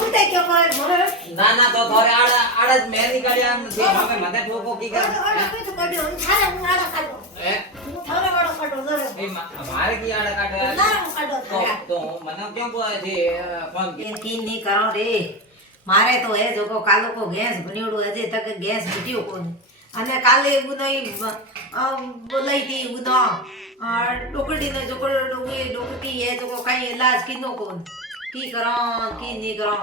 ઉડે ક્યો કરે મોરે ના ના તો થોરે આડા જ મેં નીકળ્યા આમ જે હવે મને ઠોકો કી કરે તો કડ્યો થારે હું આડા કાઢો હે હું થારે વાળો કાઢો જરે એ મારે કી આડા કાઢવા ના હું કાઢો થારે તો મને કેમ બોલે છે ફોન કી ની કરો રે મારે તો એ જોકો કાલો કો ગેસ બન્યોડું હજે તક ગેસ બટ્યો કોને અને કાલે ગુનઈ બોલાઈ દી ગુનો ડોકડી ને જોકો ડોકટી એ જોકો કઈ इलाज किनो कोन की करो की नहीं करो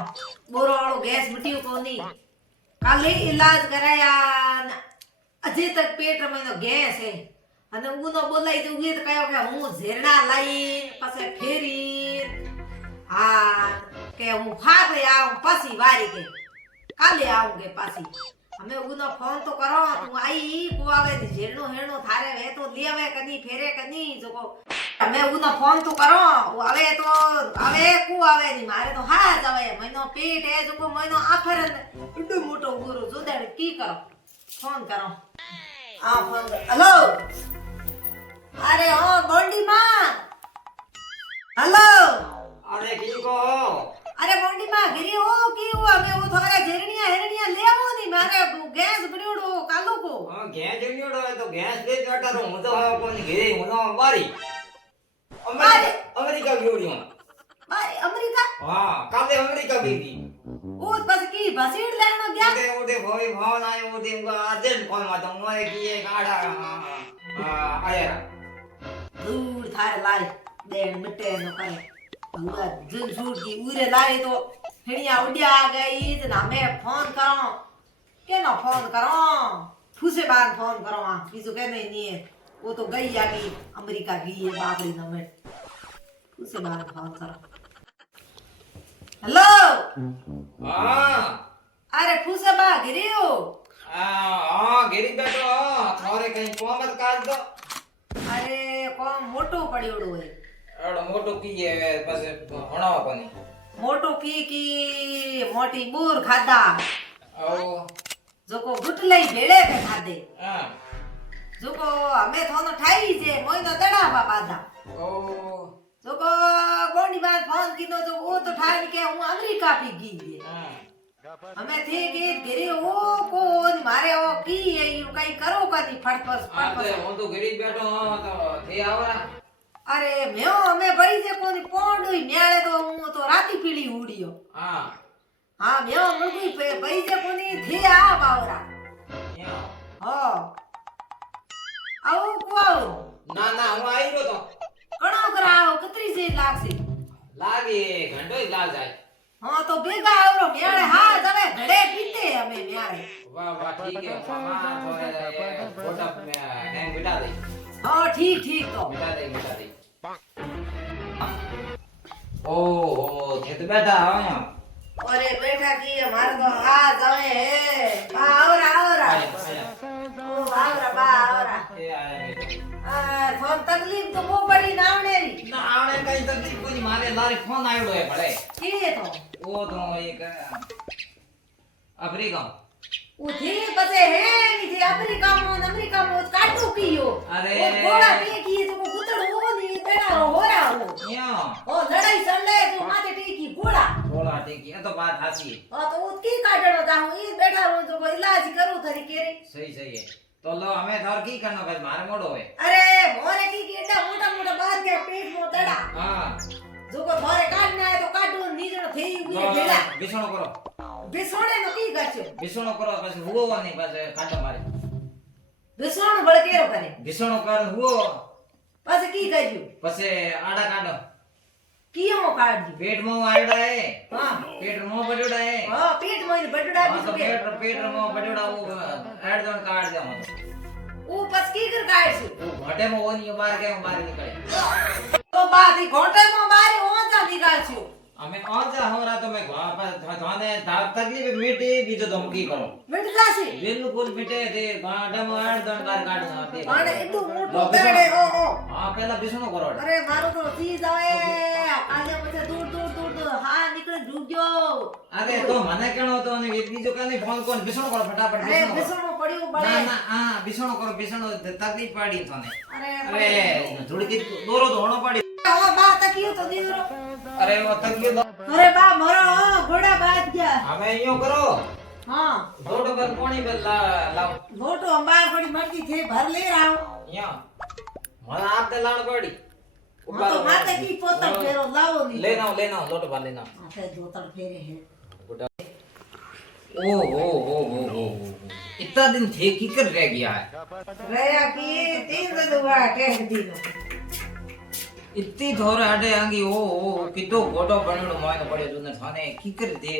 बोरो वालो गैस बट्यो कोनी काले इलाज कराया अजे तक पेट में तो गैस है અને ઉનો બોલાઈ તો ઉગે તો કયો કે હું ઝેરડા લાઈ પછી ફેરી હા કે હું ફાવે આવું પછી વારી કે કાલે આવુંગે પાછી અમે ઉનો ફોન તો કરો તું आई को आवे झेरनो हेरनो थारे वे तो लेवे कदी फेरे कदी जोको અમે ઉનો ફોન તો કરો આવે તો આવે કુ આવે ની મારે તો હા જ આવે મહિનો પેટ હે જોકો મહિનો આફર એડો મોટો ગુરુ જોદાડ કી કરો ફોન કરો આ ફોન હેલો अरे ओ बोंडी मां हेलो અરે કી કો अरे बोंडी मां गिरी हो की हुआ मैं वो थोड़ा हेरनिया लेवो नहीं मारे गैस बड़ियोडो कालो को ગેસ જમ્યોડો તો ગેસ દે જટારો હું તો કોની ઘરે હું તો બારી અમેરિકા ગયોડી भाई अमेरिका હા કાલે અમેરિકા બેગી ओ बस की बसीड लेनो गया ઓટે ઓટે ભોઈ ભાવ આયો ઓટે અર્જન્ટ ફોન માં તો મોય કી એક આડા આયા दूर थारे लाई दे मिटे न करे पूरा जन झूठ की उरे लाई तो हेड़िया उड़िया गई जना मैं फोन करो के ना फोन करो फूसे बाद फोन करो किसो के नहीं है वो तो गई आगी अमेरिका गई है बापरी न में फूसे बाद फोन करो हेलो હા अरे फूसे बा गिरियो હા ઘેરી બેઠો થોરે કઈ કોમત કાઢ દો अरे कौन मोटो पड़ियोड़ो है એડો મોટો કી હે પછી ભણાવા કોની मोटो की मोटी बूर खादा ઓ जोको गुटलई भेड़े पे खादे હા जोको हमें थोनो ठाई जे मोइनो दड़ा बादा ઓ जोको बोंडी बात फोन कीनो जो वो तो ठाई के हूं अमेरिका भी गई હા हमें थे के घेरे ओ को मारे ओ की है यू कई करो कदी फटफस હા फटफस હું તો ઘેરી બેઠો તો થે આવરા अरे म्यो हमें बड़ी से कोनी पोंडुई न्याळे तो हूं तो राती पीली उड़ियो હા हां म्यो मुगई बड़ी से कोनी थे आ बावरा યા हो आओ को ના ના હું આવી ગયો તો कणो कराओ कतरी से लागसे લાગે ઘંટો જ લાગ જાય हां तो बेगा आवरो म्याळे हा जवे घड़े पीते हमें म्याळे વાહ વાહ ઠીક હે મામા થોરે ફોટા હેંગ बिठा दे हां ठीक ठीक तो बिठा दे ओ थे तो बैठा हो अरे बैठा की हमारे तो हा जवे है बा आवरा ओ आवरा बा आवरा ए आया आ फोन तकलीफ तो वो बड़ी नावने री ना आवड़े कई तकलीफ कोनी मारे लारे फोन आयो है बड़े की तो वो तो एक अफ्रीका उठी बसे है नी थे अमेरिका में काटू कियो अरे। वो घोड़ा पे की तो गुतड़ हो नी बेड़ा हो रहा हो या ओ लड़ाई चले तो माथे टीकी घोड़ा बोला ठीक है तो बात हासी है हां तो उसकी काटड़ो ता हूं ई बैठा हूं तो इलाज करू थरी केरे सही है तो लो हमें थोर की करनो भाई मारे मोड़ो है अरे मोरे की एटा मोटा मोटा बात के पेट में दड़ा हां जो को मोरे काटना है तो काटू नीजण थई उए भेड़ा बिसणो करो बिसोड़े न की गचो बिसणो करो પછી હુઓ નહીં પછી કાંટો મારે बिसोण बळकेरो करे बिसणो कर હુઓ बस की गजू પછી આડા કાઢો की हो काटजू पेट में आयोडा है हां पेट में बड़ोड़ा है हां पेट में बटड़ा हाँ, भी तो के पेट में बड़ोड़ा वो ऐड जोन काट दे हम ओ बस की कर काटजू वो घटे में वो नहीं मार के बाहर निकले तो बात ही घोटे में मारे ओचा निकालछू हमें और जा हो रहा तो मैं धाने तकलीफ मिटे बीजो धमकी करो मिटला से बिल्कुल मिटे थे गाड़ा में ऐड जोन कार काट दे अरे इतु मोटो बेड़े ओ हां पहला बिसणो करो अरे मारो तो सीध आवे काले मथे दूर दूर दूर दूर हां निकले डूब्यो अरे तो मने केणो तो ने बीजो काने फोन कोन बिसणो करो फटाफट अरे बिसणो बिसणो पड़ियो बड़े ना ना हां बिसणो करो बिसणो तकलीफ पड़ी तोने अरे अरे थोड़ी की दोरो धोणो पड़ी ओ बा तकियो तो दीरो अरे वो तकलीफ अरे बा मरो ઘોડા બાદ ગયા હવે યો કરો હા રોડ પર કોણી પર લાવ મોટો અંબાર પડી મરજી થે ભર લે રાવ યો મને આપતે લાણ પડી હા તો માતે કી પોતક ફેરો લાવો ની लेना लोट पर लेना આ તે જોતર ફેરે હે ओ हो इतना दिन थे की कर रह गया है રયા કી તીન દુવા ટેક દીનો इतनी थोड़े हटे आंगी ओ कितो गोटो बनड़ो माने पड़े तुने थाने की कर दे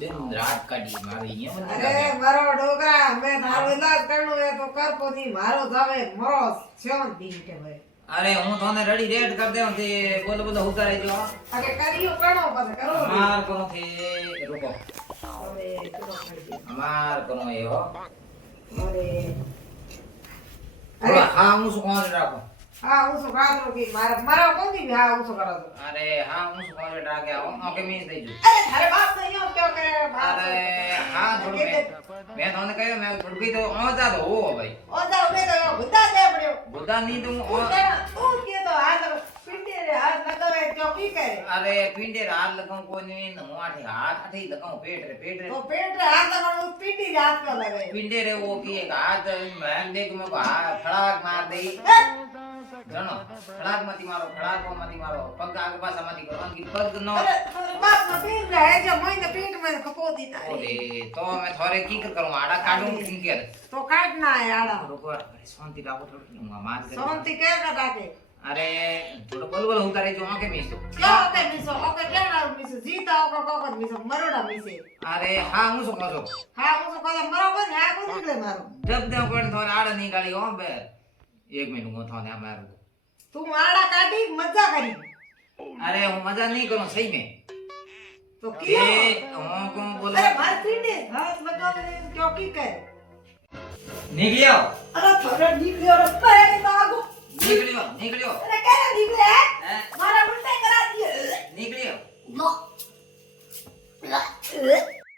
दिन रात काटी मारी ये मत અરે મારો ડોકરા મે તારો ઇલાજ કરનો હે તો કર પોથી મારો જાવે મરો છોન દીકે ભાઈ अरे हूं थाने रेडी रेड कर दे ते बोलो बोलो उतारे जो અરે કરીયો કણો પાછે કરો हमार कोनो थे रुको અરે કરો કરી हमार कोनो ये हो અરે अरे हां हूं सु कोन राखो હા હું શું કાતો કે મારા કોની ભી હા હું શું કરો તો अरे हां हूं सु कोन राखे आओ ओके मीस दे जो અરે થારે બાપ તો યો ક્યો કરે બાપ अरे हां थोड़ मैं थाने कहो मैं थोड़ गई तो आ जा दो ओ भाई ઓ જા ઉભે તો ગુદ્દા દે પડ્યો बुद्धा नहीं तुम તું કે તો હાથ પિંડે રે હાથ લગાવે તો કી કરે अरे पिंडे हाथ लगाऊं कोई नहीं न आठे हाथ आठे लगाऊं पेट रे તો પેટ રે હાથ લગાવ પીટી રે હાથ કા લગાવે पिंडे रे वो की एक हाथ मैं देख मैं फड़ाक मार दे जानो फड़ाक मती मारो पग आगे पासा मती करो की पग नो અરે બાપ નો પીર રે હે જો મઈને પેટ में खपो दी तारी ओरे तो मैं थोड़े की करूं आड़ा काटूं की कर तो काट ना है आड़ा रुको शांति राखो थोड़ी मार कर सोंती के ना डाके अरे थोड़ा बोल उतारे जो आके मीस दो क्या ओके मिसो ओके क्या ना मिसो जीता ओके कोको मिसो मरोड़ा मिसे अरे हां हूं सो कसो હા હું શું કહું મરો કોને આ કોને નીકળે મારો जब दे कोण थोड़ा आड़ा निकाली हो बे एक मिनट को थाने मारू તું આડા કાઢી મજા કરી अरे હું मजा नहीं करूं सही में તો કિયો હું કોણ બોલે અરે માર પીંડે હાથ લગાવે ક્યો કી કરે निकलियो અરે થોડો નીકળ્યો રે પહેરે બાગો निकलियो અરે કેને નીકળે हैं મારા ઉલટે કરા દીએ निकलियो નો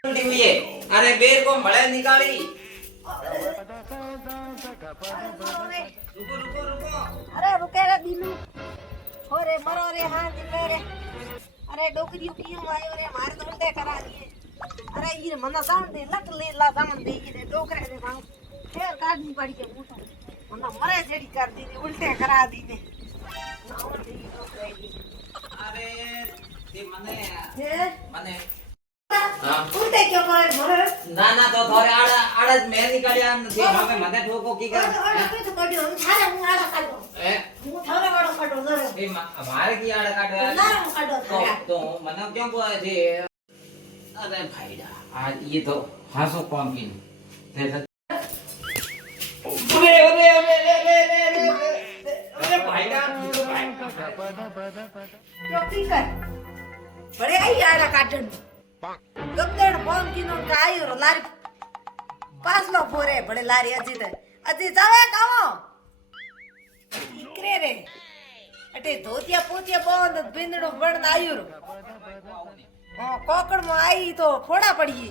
उल्टी हुई है अरे बेर को भले निकाली रुको અરે રૂકે રે દીનુ ઓરે મરો રે હા નીકળે રે અરે ડોકરીઓ કિયો આયો રે મારે તો ઉલટે કરા દીએ અરે ઈ મને સાઉન્ડ દે લટ લે લા સાઉન્ડ દે ઈ ડોકરે રે ભાવ ફેર કાઢની પડી કે મોટો મને મરે જેડી કર દીને ઉલટે કરા દીને अरे ते मने હે हां ઉલટે ક્યો કરે મરે ना ना तो थोड़े आड़ा मैं निकालिया નથી હવે મને ઠોકો કી કરે તો કાઢ્યો હું થારે હું આડા કાઢો ए હું થારે વાળો કાઢો નરે એ મારે કી આડા કાઢવા ના હું કાઢો થારે तो મને ક્યાં બોલે છે अरे भाईडा आज ये तो हासो कौन की अरे भाईडा ક્યો કી કર બડે આઈ આડા કાઢન ગબડણ ફોન કીનો કાયો લારી પાસલો ફોરે બડે લારી અજી જાવે કાવો ઈકરે રે અટે ધોતિયા પોતિયા બોંદ બિંદડો બણ આયુર કોકડ માં आई तो फोड़ा पड़ी